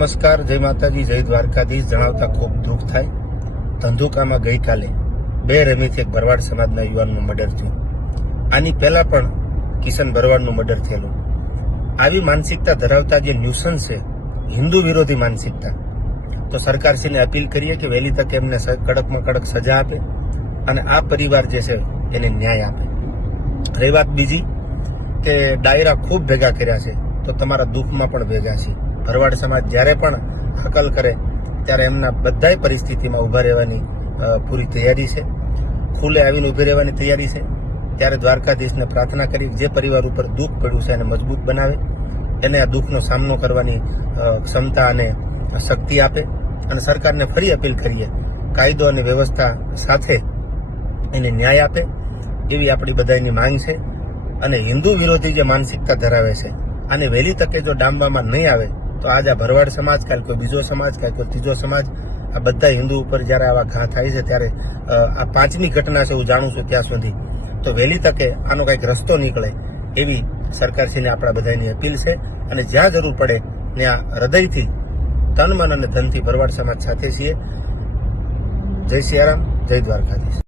નમસ્કાર, જય માતાજી, જય દ્વારકાધીશ. જણાવતા ખૂબ દુઃખ થાય. ધંધુકામાં ગઈકાલે બે રમીથી એક ભરવાડ સમાજના યુવાનનું મર્ડર થયું. આની પહેલા પણ કિશન ભરવાડનું મર્ડર થયેલું. આવી માનસિકતા ધરાવતા જે ન્યુસન્સ છે, હિન્દુ વિરોધી માનસિકતા, તો સરકારશ્રીને અપીલ કરીએ કે વહેલી તકે એમને કડકમાં કડક સજા આપે અને આ પરિવાર જે છે એને ન્યાય આપે. રહી વાત બીજી કે ડાયરા ખૂબ ભેગા કર્યા છે, તો તમારા દુઃખમાં પણ ભેગા છે. ભરવાડ સમાજ જ્યારે પણ હકલ કરે ત્યારે એમના બધાય પરિસ્થિતિમાં ઊભા રહેવાની પૂરી તૈયારી છે. ખુલ્લે આવીને ઊભી રહેવાની તૈયારી છે. ત્યારે દ્વારકાધીશને પ્રાર્થના કરી જે પરિવાર ઉપર દુઃખ પડ્યું છે એને મજબૂત બનાવે, એને આ દુઃખનો સામનો કરવાની ક્ષમતા અને શક્તિ આપે. અને સરકારને ફરી અપીલ કરીએ, કાયદો અને વ્યવસ્થા સાથે એને ન્યાય આપે, એવી આપણી બધાની માંગ છે. અને હિન્દુ વિરોધી જે માનસિકતા ધરાવે છે અને વહેલી તકે જો ડામવામાં નહીં આવે તો આજ આ ભરવાડ સમાજ, કાલ કોઈ બીજો સમાજ, કાલ કોઈ ત્રીજો સમાજ, આ બધા હિન્દુ ઉપર જ્યારે આવા ઘા થાય છે ત્યારે આ પાંચમી ઘટના છે હું જાણું છું ત્યાં સુધી, તો વહેલી તકે આનો કંઈક રસ્તો નીકળે એવી સરકારશ્રીને આપણા બધાની અપીલ છે. અને જ્યાં જરૂર પડે ત્યાં હૃદયથી, તન, મન અને ધનથી ભરવાડ સમાજ સાથે છીએ. જય સિયારામ, જય દ્વારકાધીશ.